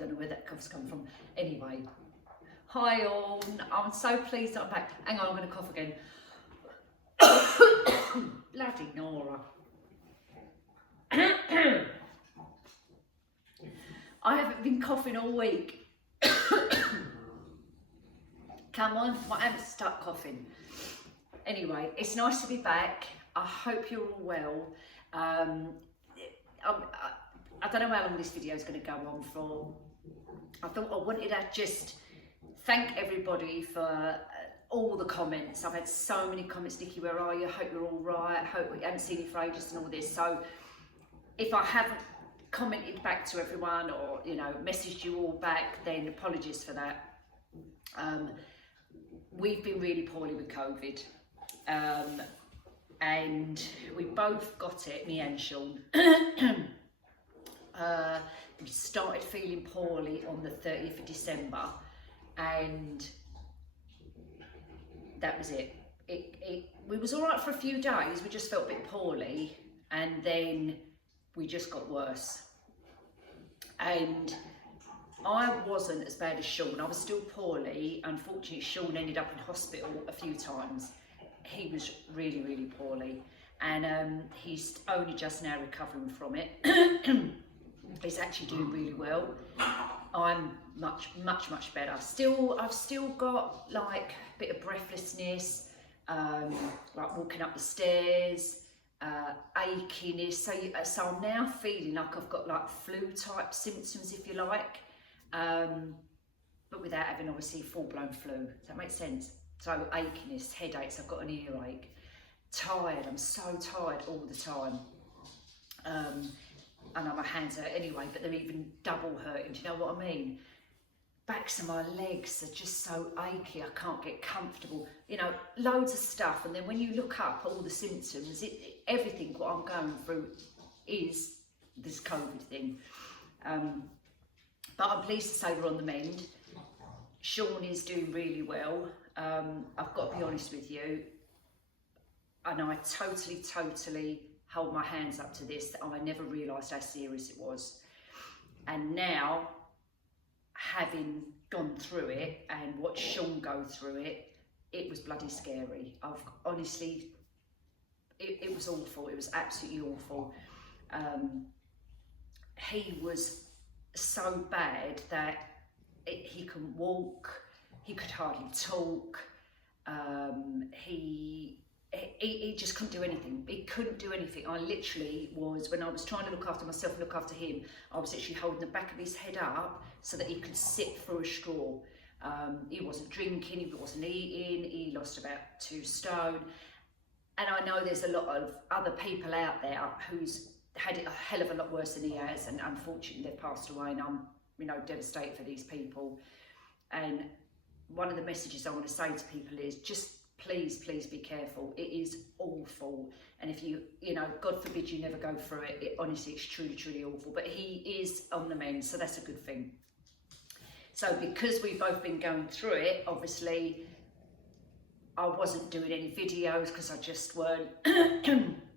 don't know where that cough's come from. Anyway, hi all, I'm so pleased that I'm back. Hang on, I'm going to cough again. Bloody Nora. I haven't been coughing all week. Come on, I haven't stuck coughing. Anyway, it's nice to be back. I hope you're all well. I don't know how long this video is going to go on for. I thought I wanted to just thank everybody for all the comments. I've had so many comments. Nikki, where are you? I hope you're all right. I hope we haven't seen you for ages and all this. So if I haven't commented back to everyone or, you know, messaged you all back, then apologies for that. We've been really poorly with COVID. And we both got it, me and Sean. We started feeling poorly on the 30th of December, and that was it. We was all right for a few days. We just felt a bit poorly, and then we just got worse. And I wasn't as bad as Sean. I was still poorly. Unfortunately, Sean ended up in hospital a few times. He was really, really poorly, and he's only just now recovering from it. He's actually doing really well. I'm much better. I've still got like a bit of breathlessness, like walking up the stairs, achiness. So I'm now feeling like I've got like flu type symptoms, if you like, but without having obviously full-blown flu. Does that make sense? So achiness, headaches, I've got an earache, tired, I'm so tired all the time. I know my hands hurt anyway, but they're even double hurting, do you know what I mean? Backs of my legs are just so achy, I can't get comfortable. You know, loads of stuff, and then when you look up all the symptoms, everything what I'm going through is this COVID thing. But I'm pleased to say we're on the mend. Sean is doing really well. I've got to be honest with you, and I totally hold my hands up to this, that I never realised how serious it was. And now, having gone through it and watched Sean go through it, it was bloody scary. Honestly, it was awful. It was absolutely awful. He was so bad that he couldn't walk. He could hardly talk. He just couldn't do anything. He couldn't do anything. I literally was, when I was trying to look after myself and look after him, I was literally holding the back of his head up so that he could sit through a straw. He wasn't drinking, he wasn't eating, he lost about 2 stone. And I know there's a lot of other people out there who's had it a hell of a lot worse than he has, and unfortunately they've passed away, and I'm, you know, devastated for these people. And one of the messages I want to say to people is just please be careful. It is awful, and if you know, God forbid you never go through it, honestly it's truly awful, but he is on the mend, so that's a good thing. So because we've both been going through it, obviously I wasn't doing any videos because I just weren't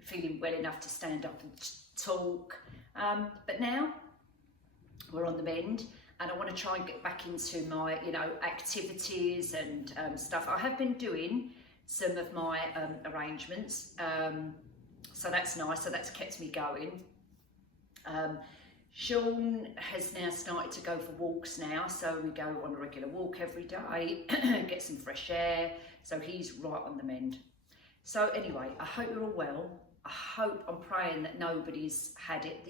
feeling well enough to stand up and talk, but now we're on the mend. And I want to try and get back into my, you know, activities and stuff. I have been doing some of my arrangements, so that's nice. So that's kept me going. Sean has now started to go for walks now, so we go on a regular walk every day, get some fresh air. So he's right on the mend. So anyway, I hope you're all well. I'm praying that nobody's had it.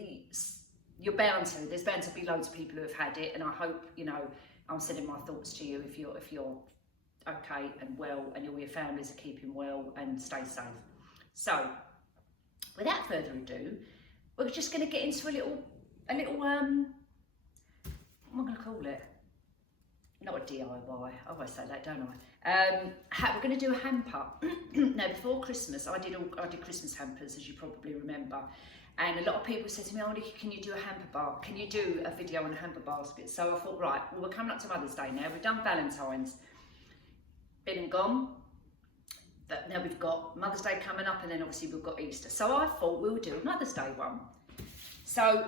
You're bound to. There's bound to be loads of people who have had it, and I hope, you know, I'm sending my thoughts to you if you're okay and well, and all your families are keeping well and stay safe. So, without further ado, we're just going to get into a little what am I going to call it? Not a DIY. I always say that, don't I? We're going to do a hamper. Now, before Christmas, I did Christmas hampers, as you probably remember. And a lot of people said to me, oh, Nikki, can you do a hamper bar? Can you do a video on a hamper basket? So I thought, right, well, we're coming up to Mother's Day now. We've done Valentine's, been and gone. But now we've got Mother's Day coming up, and then obviously we've got Easter. So I thought we'll do a Mother's Day one. So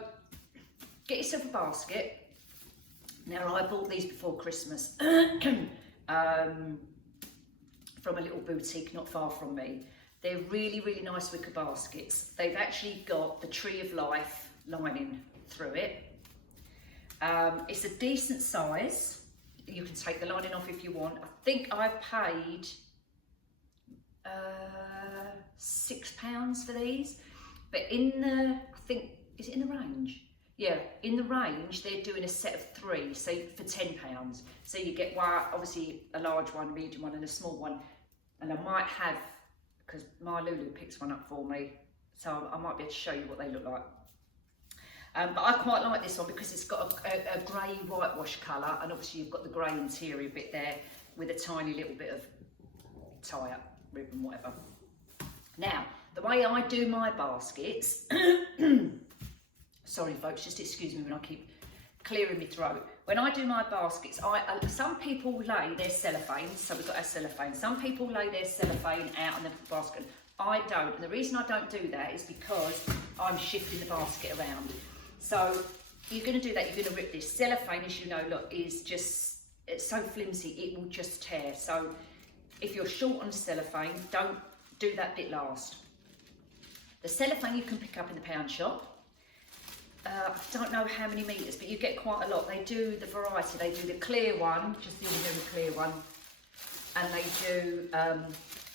get yourself a basket. Now, I bought these before Christmas from a little boutique not far from me. They're really, really nice wicker baskets. They've actually got the Tree of Life lining through it. It's a decent size. You can take the lining off if you want. I think I paid £6 for these, but in the, I think, is it in the range? Yeah, in the range, they're doing a set of 3, so for £10. So you get one, obviously a large one, a medium one, and a small one. And I might have, because my Lulu picks one up for me, so I might be able to show you what they look like. But I quite like this one because it's got a grey whitewash colour, and obviously you've got the grey interior bit there with a tiny little bit of tie-up ribbon, whatever. Now, the way I do my baskets, sorry folks, just excuse me when I keep clearing my throat. When I do my baskets, some people lay their cellophane, so we've got our cellophane. Some people lay their cellophane out in the basket. I don't, and the reason I don't do that is because I'm shifting the basket around. So you're going to do that, you're going to rip this. Cellophane, as you know, look, is just, it's so flimsy, it will just tear. So if you're short on cellophane, don't do that bit last. The cellophane you can pick up in the pound shop. I don't know how many metres, but you get quite a lot. They do the variety. They do the clear one, just the ordinary clear one, and they do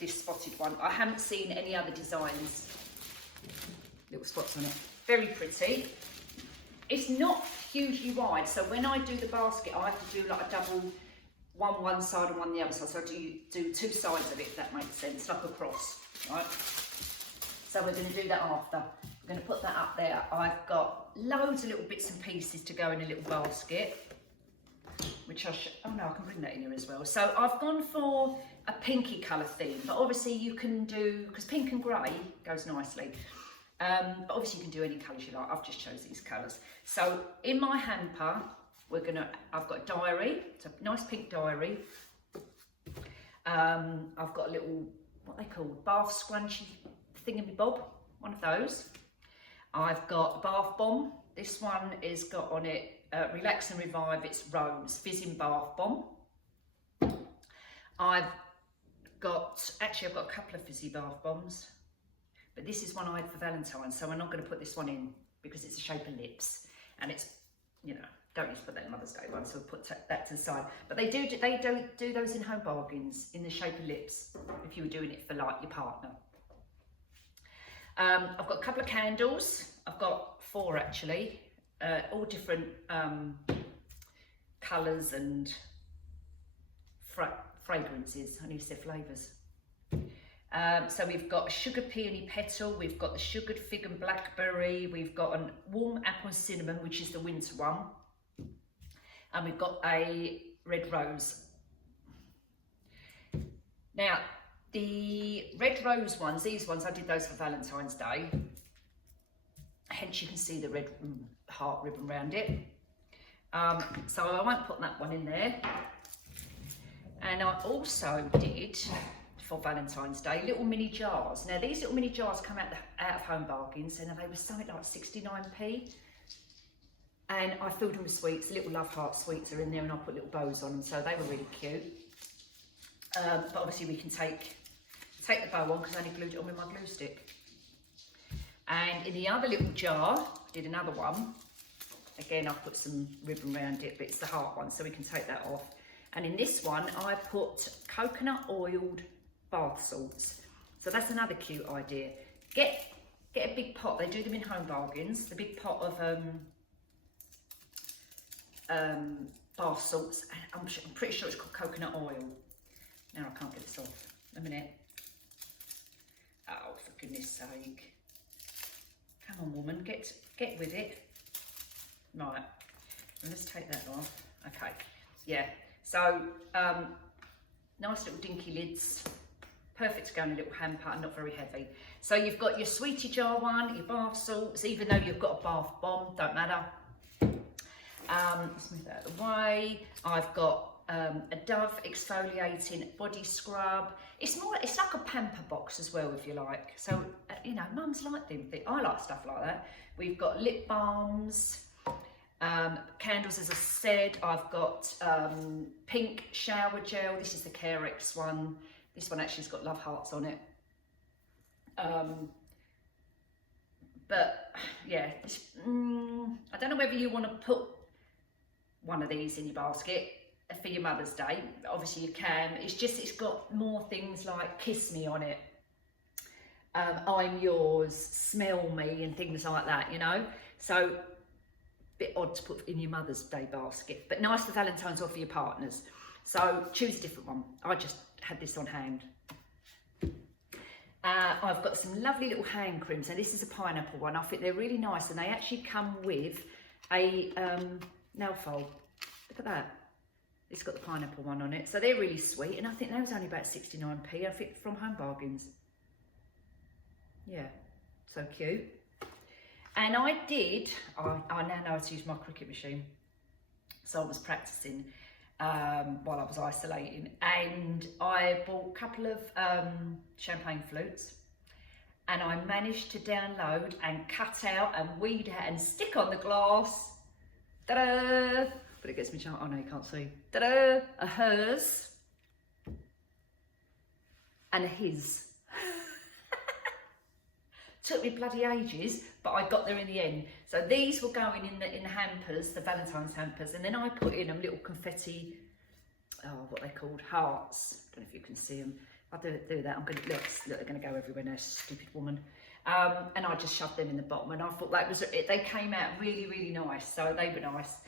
this spotted one. I haven't seen any other designs. Little spots on it. Very pretty. It's not hugely wide, so when I do the basket, I have to do like a double, one side and one the other side. So I do 2 sides of it, if that makes sense, like a cross, right? So we're going to do that after. We're going to put that up there. I've got loads of little bits and pieces to go in a little basket, which I oh no, I can bring that in here as well. So I've gone for a pinky colour theme, but obviously you can do, because pink and grey goes nicely, but obviously you can do any colours you like. I've just chose these colours. So in my hamper, I've got a diary, it's a nice pink diary. I've got a little, what they call, bath scrunchy thingamabob, one of those. I've got a bath bomb. This one is got on it Relax and Revive, it's Rose Fizzing Bath Bomb. I've got a couple of fizzy bath bombs, but this is one I had for Valentine's, so I'm not going to put this one in because it's the shape of lips, and it's, you know, don't need to put that in Mother's Day one, so we'll put that to the side. But they don't do those in Home Bargains in the shape of lips if you were doing it for like your partner. I've got a couple of candles. I've got 4 actually, all different colours and fragrances. I need to say flavours. So we've got a sugar peony petal, we've got the sugared fig and blackberry, we've got a warm apple and cinnamon, which is the winter one, and we've got a red rose. Now, the red rose ones, these ones, I did those for Valentine's Day. Hence you can see the red heart ribbon around it. So I won't put that one in there. And I also did, for Valentine's Day, little mini jars. Now these little mini jars come out of Home Bargains, and they were something like 69p. And I filled them with sweets, little love heart sweets are in there, and I put little bows on them, so they were really cute. But obviously we can take the bow on because I only glued it on with my glue stick. And in the other little jar, I did another one. Again, I put some ribbon around it, but it's the heart one, so we can take that off. And in this one, I put coconut oiled bath salts. So that's another cute idea. Get a big pot. They do them in Home Bargains. The big pot of bath salts. And I'm pretty sure it's called coconut oil. Now I can't get this off. A minute. Oh, for goodness sake. Come on, woman, get with it. Right, let's take that off. Okay, yeah. So, nice little dinky lids. Perfect to go in a little hamper, not very heavy. So you've got your sweetie jar one, your bath salts, even though you've got a bath bomb, don't matter. Let's move that out of the way. I've got a Dove exfoliating body scrub. It's like a pamper box as well, if you like. So, you know, mums like them. I like stuff like that. We've got lip balms. Candles, as I said, I've got pink shower gel. This is the Carex one. This one actually has got love hearts on it. But yeah, I don't know whether you want to put one of these in your basket for your Mother's Day. Obviously you can. It's just, it's got more things like kiss me on it. I'm yours, smell me, and things like that, you know. So bit odd to put in your Mother's Day basket, but nice for Valentine's or for your partners. So choose a different one. I just had this on hand. I've got some lovely little hand creams. Now this is a pineapple one. I think they're really nice, and they actually come with a nail file. Look at that. It's got the pineapple one on it. So they're really sweet, and I think they was only about 69p. I think from Home Bargains. Yeah, so cute. And I now know how to use my Cricut machine. So I was practicing while I was isolating, and I bought a couple of champagne flutes, and I managed to download and cut out and weed out and stick on the glass. Ta-da! But it gets me chart. Oh no, you can't see. Ta-da! A hers and a his. Took me bloody ages, but I got there in the end. So these were going in the hampers, the Valentine's hampers, and then I put in them little confetti, what they called, hearts. I don't know if you can see them. I'll do that. I'm gonna look, they're gonna go everywhere now, stupid woman. And I just shoved them in the bottom, and I thought that was it. They came out really, really nice. So they were nice.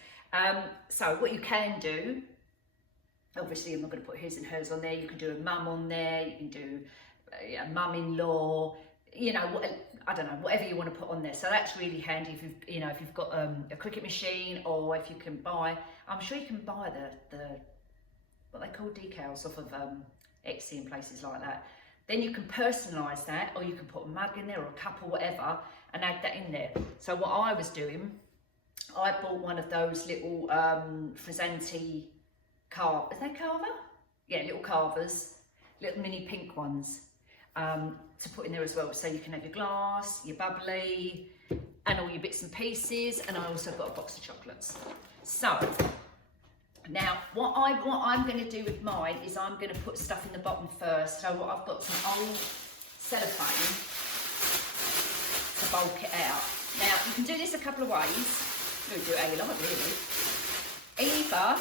So what you can do, obviously I'm not gonna put his and hers on there. You can do a mum on there. You can do a mum-in-law. You know, I don't know, whatever you want to put on there. So that's really handy if you've, you know, if you've got a Cricut machine, or if you can buy, I'm sure you can buy the what they call decals off of Etsy and places like that. Then you can personalise that, or you can put a mug in there or a cup or whatever and add that in there. So what I was doing, I bought one of those little Frizzanti are they carver? Yeah, little carvers, little mini pink ones. To put in there as well, so you can have your glass, your bubbly, and all your bits and pieces. And I also got a box of chocolates. So now what I'm going to do with mine is I'm going to put stuff in the bottom first. So what I've got some old cellophane to bulk it out. Now you can do this a couple of ways. You can do it how you like, really. Either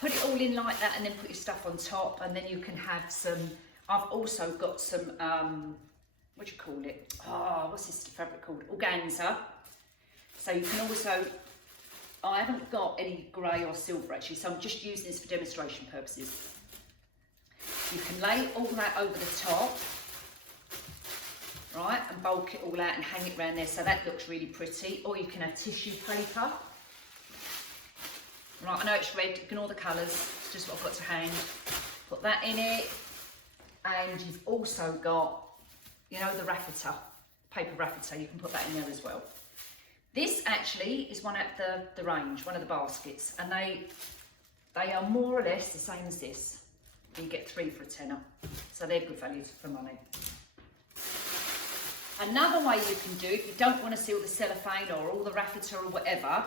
put it all in like that and then put your stuff on top, and then you can have some. I've also got some, what do you call it? Oh, what's this fabric called? Organza. So you can also, I haven't got any grey or silver actually, so I'm just using this for demonstration purposes. You can lay all that over the top, right, and bulk it all out and hang it around there, so that looks really pretty. Or you can have tissue paper. Right, I know it's red, ignore the colours, it's just what I've got to hang. Put that in it. And you've also got, you know, the raffeta, paper raffeta, you can put that in there as well. This actually is one at the range, one of the baskets, and they are more or less the same as this. You get 3 for a tenner, so they're good value for money. Another way you can do, if you don't want to seal the cellophane or all the raffeta or whatever,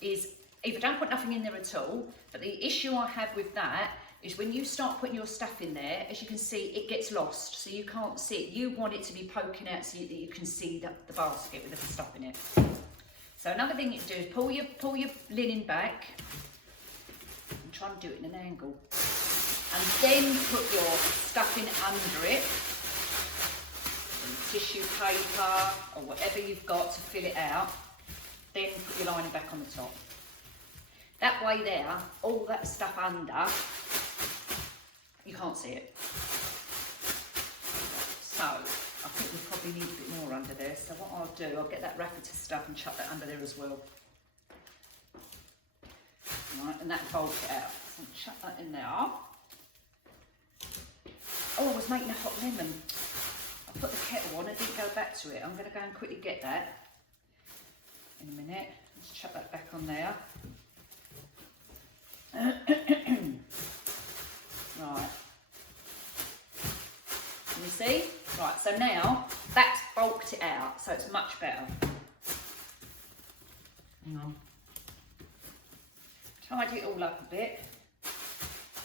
is either don't put nothing in there at all, but the issue I have with that is when you start putting your stuff in there, as you can see, it gets lost, so you can't see it. You want it to be poking out so that you can see the basket with the stuff in it. So another thing you can do is pull your linen back. I'm trying to do it in an angle. And then put your stuff in under it. Some tissue paper or whatever you've got to fill it out. Then put your lining back on the top. That way there, all that stuff under, you can't see it. So I think we probably need a bit more under there. So what I'll do, I'll get that raffeta stuff and chuck that under there as well. Right, and that bulk it out. So chuck that in there. Oh, I was making a hot lemon. I put the kettle on, I didn't go back to it. I'm going to go and quickly get that in a minute. Let's chuck that back on there. Right. Can you see? Right, so now that's bulked it out, so it's much better. Hang on. Tidy it all up a bit.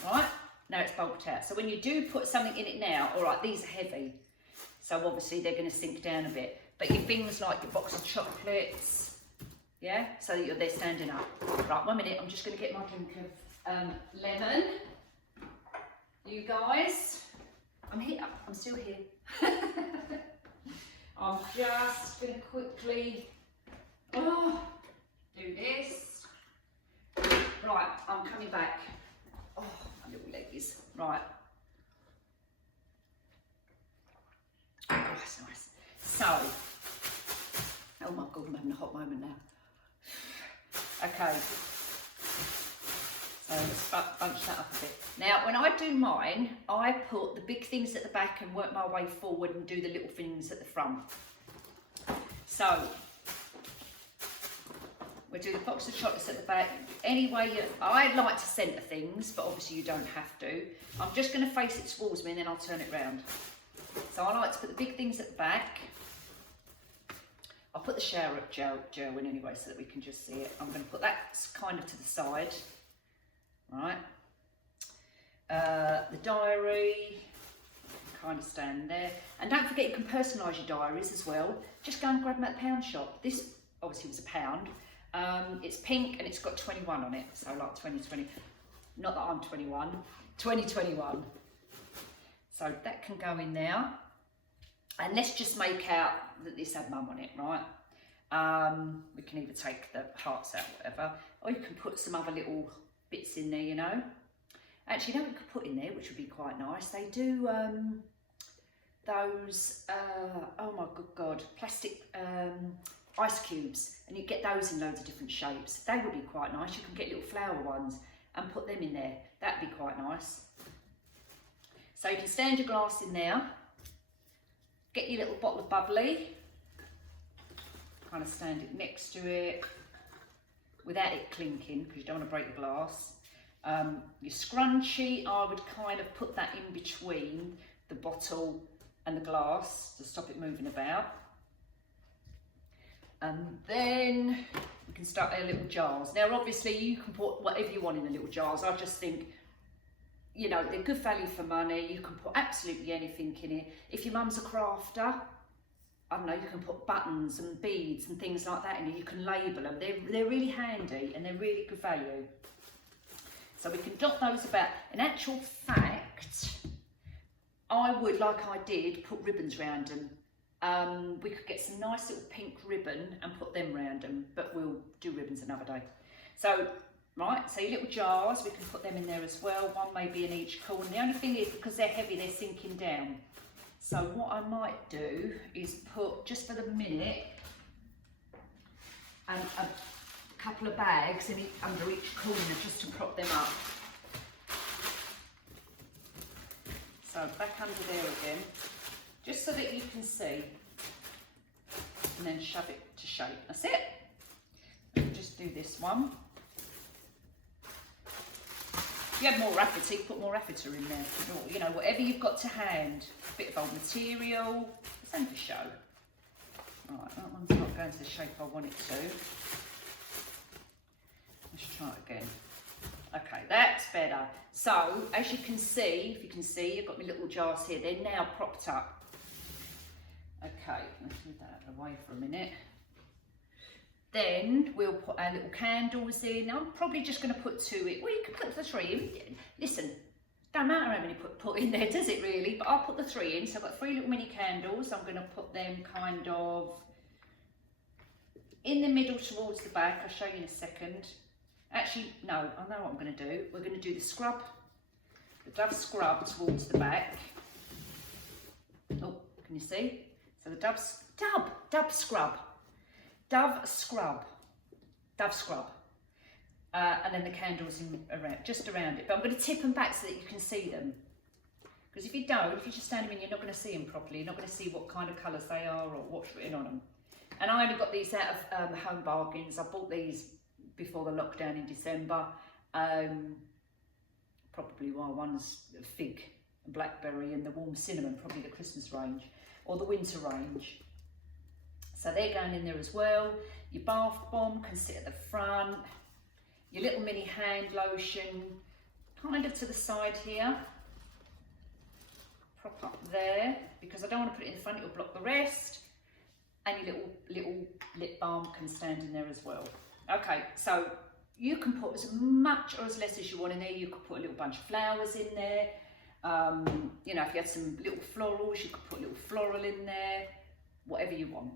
Right, now it's bulked out. So when you do put something in it now, all right, these are heavy. So obviously they're going to sink down a bit. But your things like your box of chocolates, yeah, so that they're standing up. Right, 1 minute, I'm just going to get my drink of lemon. You guys, I'm here, I'm still here. I'm just going to quickly do this. Right, I'm coming back. Oh, my little leggies. Right. Oh, that's nice. So, oh my God, I'm having a hot moment now. Okay. So let's bunch that up a bit. Now, when I do mine, I put the big things at the back and work my way forward and do the little things at the front. So, we'll do the box of chocolates at the back. Anyway, I like to centre things, but obviously you don't have to. I'm just going to face it towards me and then I'll turn it round. So I like to put the big things at the back. I'll put the shower up gel in anyway so that we can just see it. I'm going to put that kind of to the side. Right. The diary, kind of stand there. And don't forget you can personalise your diaries as well. Just go and grab them at the pound shop. This obviously was £1. It's pink and it's got 21 on it. So like 2020. Not that I'm 21. 2021. So that can go in there. And let's just make out that this had mum on it, right? We can either take the hearts out, whatever, or you can put some other little bits in there, you know. Actually, you know what we could put in there, which would be quite nice? They do those, oh my good God, plastic ice cubes, and you get those in loads of different shapes. They would be quite nice. You can get little flower ones and put them in there. That'd be quite nice. So you can stand your glass in there, get your little bottle of bubbly, kind of stand it next to it without it clinking because you don't want to break the glass. Your scrunchie, I would kind of put that in between the bottle and the glass to stop it moving about. And then we can start our little jars. Now obviously you can put whatever you want in the little jars. I just think, you know, they're good value for money. You can put absolutely anything in it. If your mum's a crafter, I don't know, you can put buttons and beads and things like that in it. You can label them. They're really handy and they're really good value. So we can dot those about. In actual fact, I would, like I did, put ribbons around them. We could get some nice little pink ribbon and put them around them, but we'll do ribbons another day. So, right, so your little jars, we can put them in there as well. One maybe in each corner. The only thing is, because they're heavy, they're sinking down. So what I might do is put, just for the minute, a couple of bags under each corner just to prop them up. So back under there again, just so that you can see, and then shove it to shape. That's it. Just do this one. If you have more raffia, put more raffia in there. Or, you know, whatever you've got to hand. A bit of old material. It's only for show. Right, that one's not going to the shape I want it to. Let's try it again. Okay, that's better. So, as you can see, if you can see, I've got my little jars here. They're now propped up. Okay, let's move that away for a minute. Then we'll put our little candles in. I'm probably just going to put 2 in. Well, you can put the 3 in. Listen, don't matter how many put in there, does it really? But I'll put the 3 in. So I've got 3 little mini candles. I'm going to put them kind of in the middle towards the back. I'll show you in a second. Actually, no, I know what I'm going to do. We're going to do the scrub, the Dove scrub towards the back. Oh, can you see? So the Dove scrub. Dove scrub, and then the candles around, just around it. But I'm going to tip them back so that you can see them. Because if you don't, if you just stand them in, you're not going to see them properly. You're not going to see what kind of colours they are or what's written on them. And I only got these out of Home Bargains. I bought these before the lockdown in December. Probably one's fig, blackberry, and the warm cinnamon, probably the Christmas range or the winter range. So they're going in there as well. Your bath bomb can sit at the front. Your little mini hand lotion, kind of to the side here. Prop up there, because I don't want to put it in the front, it'll block the rest. And your little lip balm can stand in there as well. Okay, so you can put as much or as less as you want in there. You could put a little bunch of flowers in there. You know, if you had some little florals, you could put a little floral in there. Whatever you want.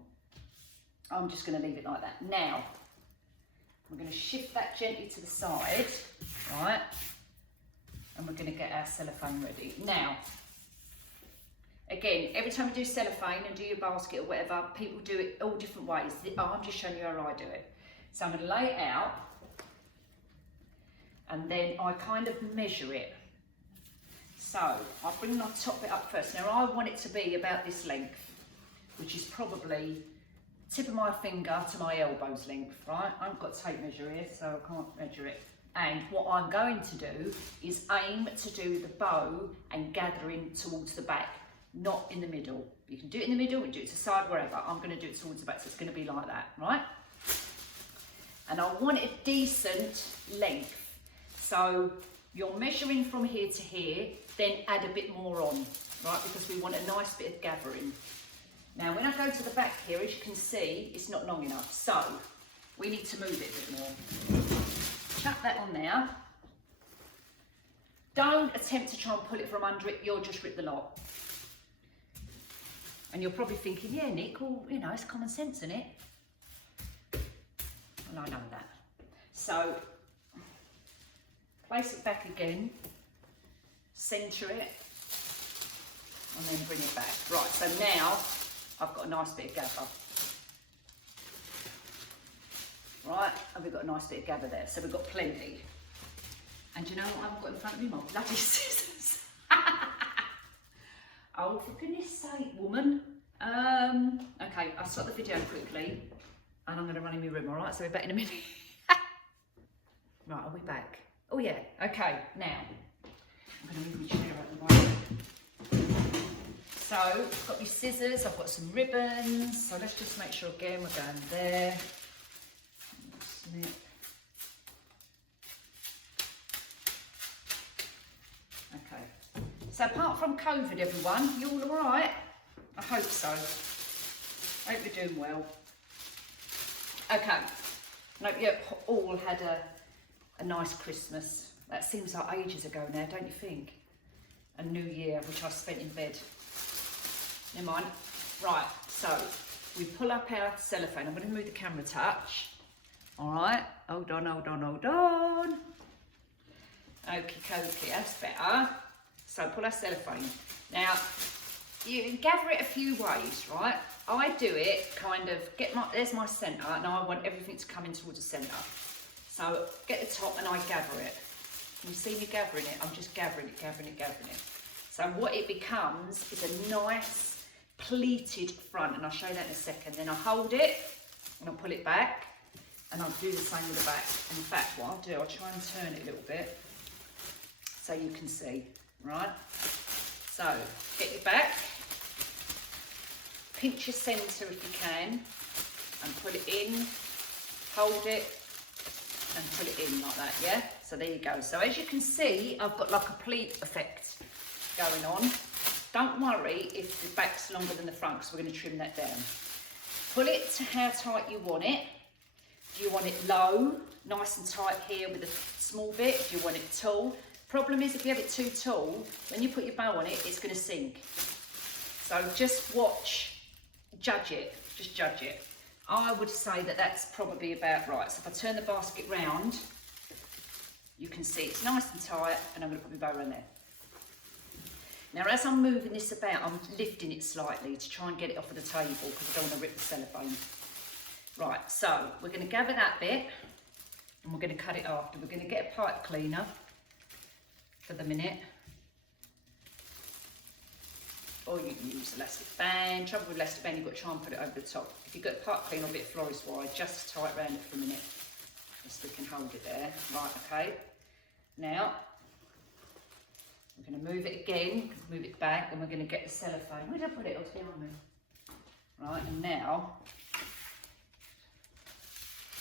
I'm just going to leave it like that. Now, we're going to shift that gently to the side, right? And we're going to get our cellophane ready. Now, again, every time you do cellophane and do your basket or whatever, people do it all different ways. I'm just showing you how I do it. So I'm going to lay it out, and then I kind of measure it. So I bring my top bit up first. Now I want it to be about this length, which is probably tip of my finger to my elbow's length, right? I haven't got a tape measure here, so I can't measure it. And what I'm going to do is aim to do the bow and gathering towards the back, not in the middle. You can do it in the middle, you can do it to the side, wherever. I'm going to do it towards the back, so it's going to be like that, right? And I want a decent length. So you're measuring from here to here, then add a bit more on, right? Because we want a nice bit of gathering. Now, when I go to the back here, as you can see, it's not long enough. So we need to move it a bit more. Chuck that on there. Don't attempt to try and pull it from under it, you'll just rip the lot. And you're probably thinking, yeah, Nick, well, you know, it's common sense, isn't it? Well, I know that. So, place it back again, centre it, and then bring it back. Right, so now I've got a nice bit of gather. Right, and we've got a nice bit of gather there, so we've got plenty. And do you know what I've got in front of me? My bloody scissors. Oh, for goodness sake, woman. Okay, I'll stop the video quickly, and I'm going to run in my room, all right? So we're back in a minute. Right, are we back? Oh yeah, okay, now, I'm going to move my chair out of the way. So, I've got my scissors, I've got some ribbons, so let's just make sure again we're going there. Snip. Okay, so apart from COVID, everyone, you all alright? I hope so. I hope you're doing well. Okay, I hope you all had a nice Christmas. That seems like ages ago now, don't you think? A New Year, which I spent in bed. Never mind. Right, so we pull up our cellophane. I'm going to move the camera a touch. All right, hold on, hold on, hold on. Okie dokie, that's better. So pull our cellophane. Now, you can gather it a few ways, right? I do it kind of, there's my centre, and I want everything to come in towards the centre. So get the top and I gather it. You see me gathering it, I'm just gathering it, gathering it, gathering it. So what it becomes is a nice pleated front, and I'll show you that in a second. Then I'll hold it and I'll pull it back, and I'll do the same with the back. And in fact, what I'll do, I'll try and turn it a little bit so you can see, right? So get your back, pinch your centre if you can, and put it in, hold it, and put it in like that, yeah? So there you go. So as you can see, I've got like a pleat effect going on. Don't worry if the back's longer than the front, because we're going to trim that down. Pull it to how tight you want it. Do you want it low, nice and tight here with a small bit? Do you want it tall? Problem is, if you have it too tall, when you put your bow on it, it's going to sink. So just watch, judge it, just judge it. I would say that that's probably about right. So if I turn the basket round, you can see it's nice and tight, and I'm going to put my bow around there. Now, as I'm moving this about, I'm lifting it slightly to try and get it off of the table, because I don't want to rip the cellophane. Right, so we're going to gather that bit, and we're going to cut it after. We're going to get a pipe cleaner for the minute. Or you can use elastic band. Trouble with elastic band, you've got to try and put it over the top. If you've got a pipe cleaner or a bit of florist wire, just tie it around it for a minute, just so we can hold it there. Right, okay. Now, we're going to move it again, move it back, and we're going to get the cellophane. Where did I put it? Oh, it's behind me. Right, and now,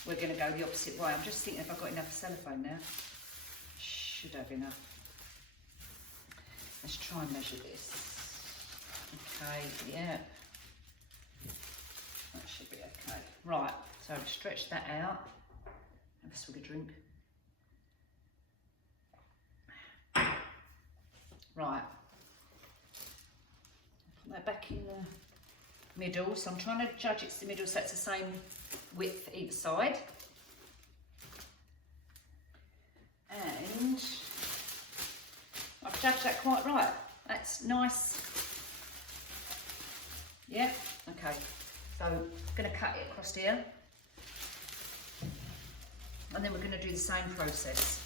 we're going to go the opposite way. I'm just thinking if I've got enough cellophane now. Should have enough. Let's try and measure this. Okay, yeah. That should be okay. Right, so I've stretched that out. Have a swig of drink. Right. Put that back in the middle. So I'm trying to judge it's the middle so it's the same width either side. And I've judged that quite right. That's nice. Yeah, okay. So I'm going to cut it across here. And then we're going to do the same process.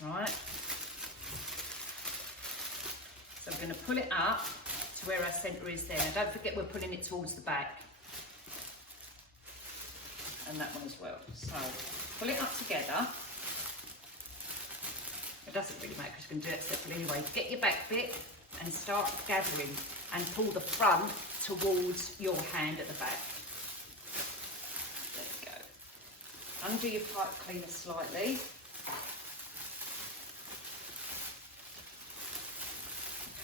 Right. So we're going to pull it up to where our centre is there. Now don't forget we're pulling it towards the back. And that one as well. So pull it up together. It doesn't really matter because you can do it separately anyway. Get your back bit and start gathering and pull the front towards your hand at the back. There you go. Undo your pipe cleaner slightly.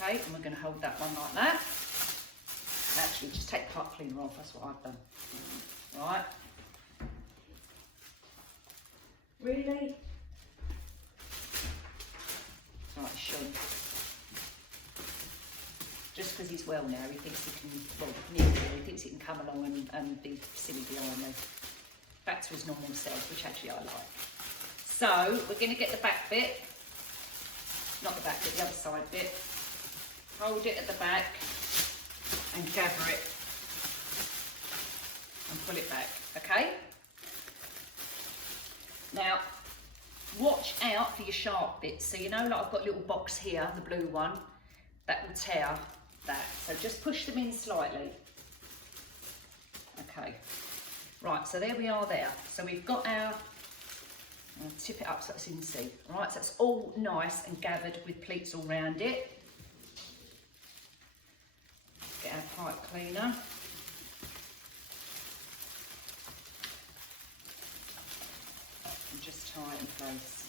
Okay, and we're going to hold that one like that. Actually, just take the pipe cleaner off, that's what I've done. Right. Really? It's right, Sean. Just because he's well now, he thinks he can, well, nearly, he thinks he can come along and be silly behind me. Back to his normal self, which actually I like. So, we're going to get the back bit. Not the back bit, the other side bit. Hold it at the back and gather it and pull it back, okay? Now, watch out for your sharp bits. So you know, like I've got a little box here, the blue one, that will tear that. So just push them in slightly. Okay, right, so there we are there. So we've got our, I'll tip it up so it's in the sea. All right, so it's all nice and gathered with pleats all round it. Get our pipe cleaner. And just tie it in place.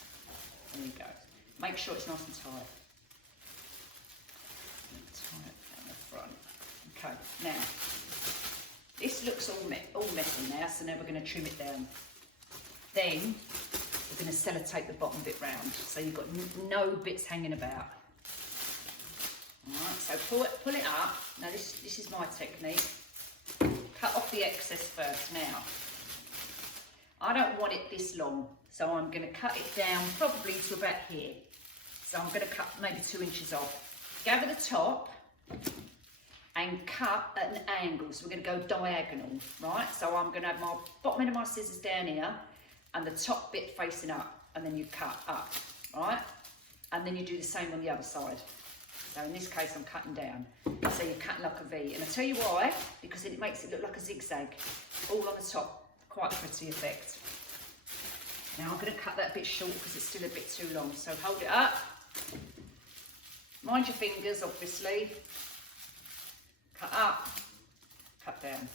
There you go. Make sure it's nice and tight. And tie it down the front. Okay, now, this looks all messy now, so now we're going to trim it down. Then, we're going to sellotape the bottom bit round, so you've got no bits hanging about. Alright, so pull it up. Now this is my technique. Cut off the excess first. Now, I don't want it this long, so I'm going to cut it down probably to about here. So I'm going to cut maybe 2 inches off. Gather the top and cut at an angle. So we're going to go diagonal, right? So I'm going to have my bottom end of my scissors down here and the top bit facing up, and then you cut up, right? And then you do the same on the other side. So in this case, I'm cutting down. So you're cutting like a V. And I'll tell you why, because it makes it look like a zigzag, all on the top. Quite a pretty effect. Now I'm going to cut that a bit short because it's still a bit too long. So hold it up. Mind your fingers, obviously. Cut up, cut down.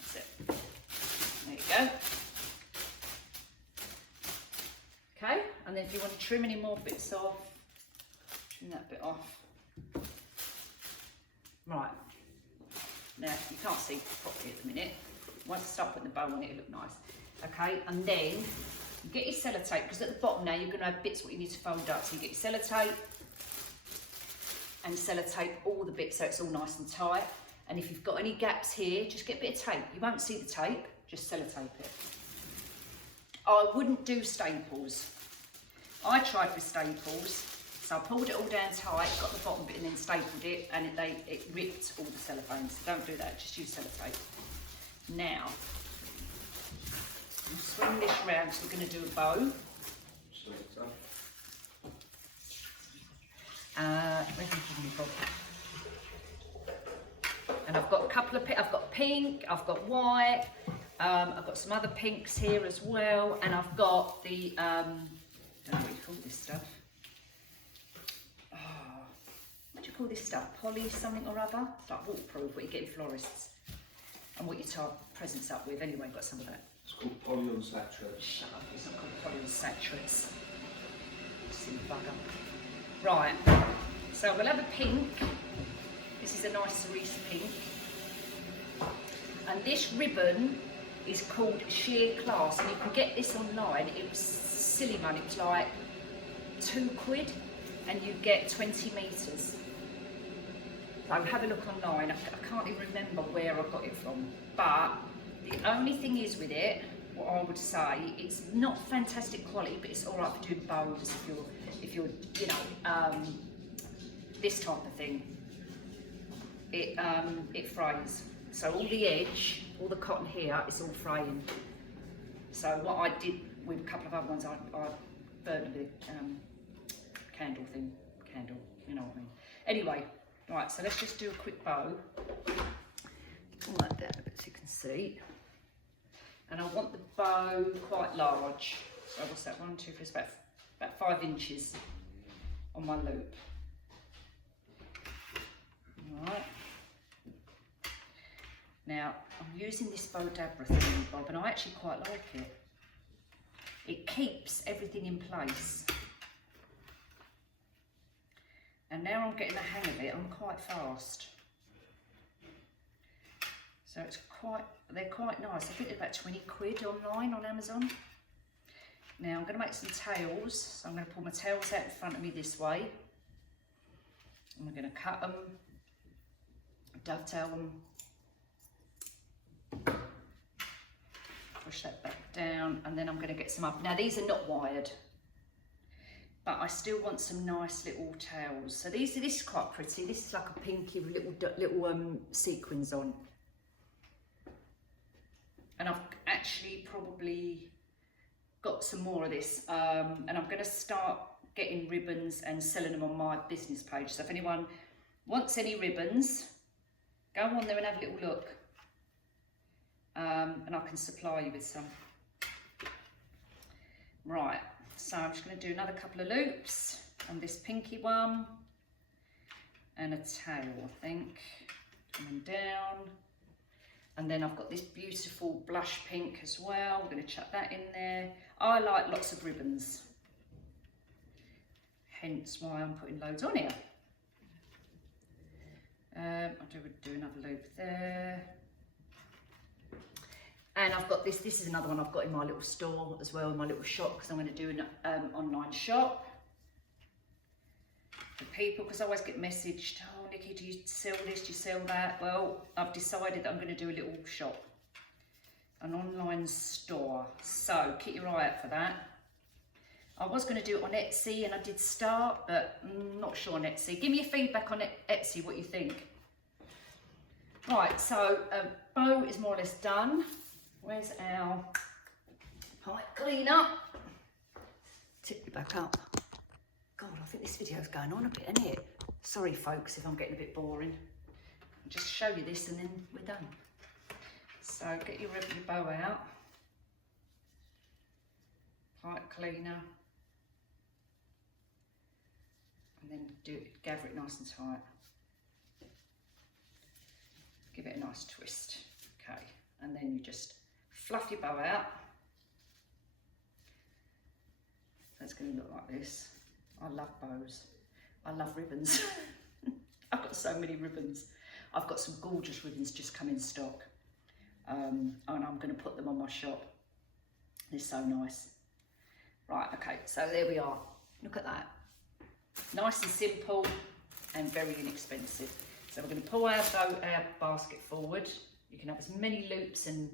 That's it. There you go. Okay, and then if you want to trim any more bits off, trim that bit off. Right, now you can't see properly at the minute. Once I start putting the bow on it, it'll look nice. Okay, and then you get your sellotape, because at the bottom now you're going to have bits what you need to fold up. So you get your sellotape and sellotape all the bits so it's all nice and tight. And if you've got any gaps here, just get a bit of tape. You won't see the tape, just sellotape it. I wouldn't do staples. I tried with staples. So I pulled it all down tight, got the bottom bit and then stapled it, and it ripped all the cellophane. So don't do that, just use sellotape. Now, we'll swing this round because we're going to do a bow. And I've got a couple of, I've got pink, I've got white, I've got some other pinks here as well, and I've got the, I don't know what you call this stuff. What do you call this stuff, poly something or other. It's like waterproof, what you get in florists. And what you tie presents up with. Anyway, got some of that. It's called polyunsaturates. Shut up, it's not called polyunsaturates. Silly bugger. Right, so we'll have a pink. This is a nice cerise pink. And this ribbon is called Sheer Class, and you can get this online. It was silly money, it was like £2, and you get 20 metres. So have a look online. I can't even remember where I got it from, but the only thing is with it, what I would say, it's not fantastic quality, but it's all right for doing bows if you're you know, this type of thing. It frays. So all the edge, all the cotton here, it's all fraying. So what I did with a couple of other ones, I burnt a bit candle, you know what I mean. Anyway, right, so let's just do a quick bow. Pull that down a bit so you can see. And I want the bow quite large. So what's that, 1, 2, 3, it's about 5 inches on my loop. All right. Now, I'm using this Bodabra thing, Bob, and I actually quite like it. It keeps everything in place. And now I'm getting the hang of it, I'm quite fast. So they're quite nice. I think they're about £20 online on Amazon. Now I'm going to make some tails. So I'm going to pull my tails out in front of me this way. And we're going to cut them, dovetail them. Push that back down, and then I'm going to get some up. Now these are not wired, but I still want some nice little tails. So this is quite pretty. This is like a pinky with little sequins on. And I've actually probably got some more of this, and I'm going to start getting ribbons and selling them on my business page. So if anyone wants any ribbons, go on there and have a little look. And I can supply you with some. Right, so I'm just going to do another couple of loops on this pinky one and a tail, I think, coming down. And then I've got this beautiful blush pink as well. I'm going to chuck that in there. I like lots of ribbons, hence why I'm putting loads on here. I'll do another loop there. And I've got this is another one I've got in my little store as well, in my little shop, because I'm going to do an online shop for people, because I always get messaged, oh Nikki, do you sell this, do you sell that? Well, I've decided that I'm going to do a little shop, an online store, so keep your eye out for that. I was going to do it on Etsy, and I did start, but I'm not sure on Etsy. Give me your feedback on Etsy, what you think. Right, so bow is more or less done. Where's our pipe cleaner? Tip you back up. God, I think this video's going on a bit, isn't it? Sorry, folks, if I'm getting a bit boring. I'll just show you this and then we're done. So get your bow out. Pipe cleaner. And then gather it nice and tight. Give it a nice twist. Okay, and then you just fluff your bow out. So it's going to look like this. I love bows. I love ribbons. I've got so many ribbons. I've got some gorgeous ribbons just come in stock. And I'm going to put them on my shop. They're so nice. Right, okay, so there we are. Look at that. Nice and simple and very inexpensive. So we're going to pull our basket forward. You can have as many loops and,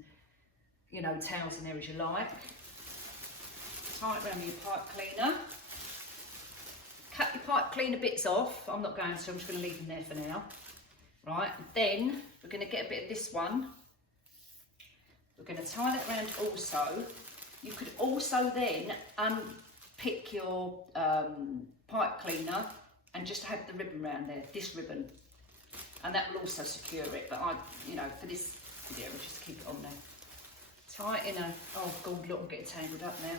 you know, tails in there as you like. Tie it around with your pipe cleaner. Cut your pipe cleaner bits off. I'm not going to, I'm just going to leave them there for now. Right, then we're going to get a bit of this one. We're going to tie that around also. You could also then unpick your pipe cleaner and just have the ribbon around there, this ribbon. And that will also secure it, but you know, for this video, we'll just keep it on there. Tie it in a, oh God, look, I'm getting tangled up now.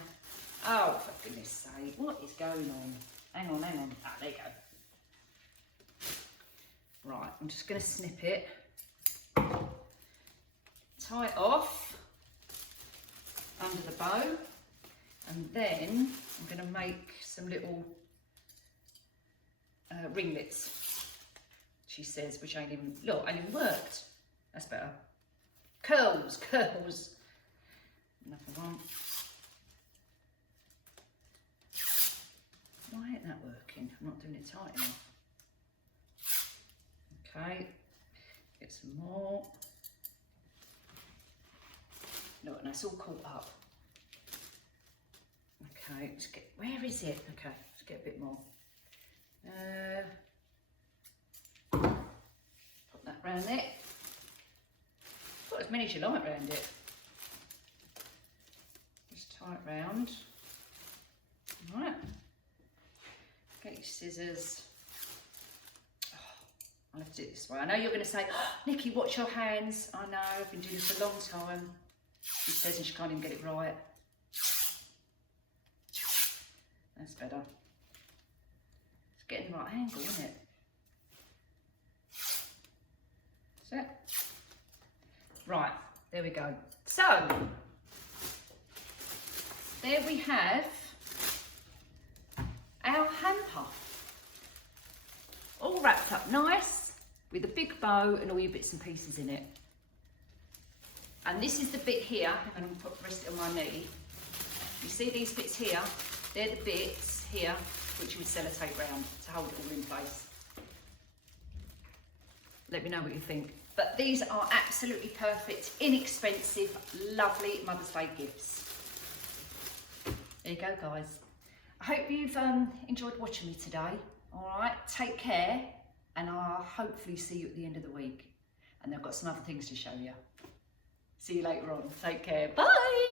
Oh, for goodness sake, what is going on? Hang on. Ah, there you go. I'm just going to snip it, tie it off under the bow, and then I'm going to make some little ringlets, she says, which ain't even, look, ain't even worked. That's better. Curls, curls. Another one. Why ain't that working? I'm not doing it tight enough. Okay, get some more. Look, and that's all caught up. Okay, let's get, where is it? Okay, let's get a bit more. Put that round there. Put as many as you like round it. Just tie it round. Right. Get your scissors. Oh, I'll have to do it this way. I know you're going to say, oh, Nikki, watch your hands. I know, I've been doing this for a long time. She says, and she can't even get it right. That's better. It's getting the right angle, isn't it? That's it. Right, there we go. So, there we have our hamper. All wrapped up nice, with a big bow and all your bits and pieces in it. And this is the bit here, I'm going to rest it on my knee. You see these bits here? They're the bits here which you would sellotape round to hold it all in place. Let me know what you think. But these are absolutely perfect, inexpensive, lovely Mother's Day gifts. There you go, guys. I hope you've enjoyed watching me today. All right, take care, and I'll hopefully see you at the end of the week. And I've got some other things to show you. See you later on. Take care. Bye.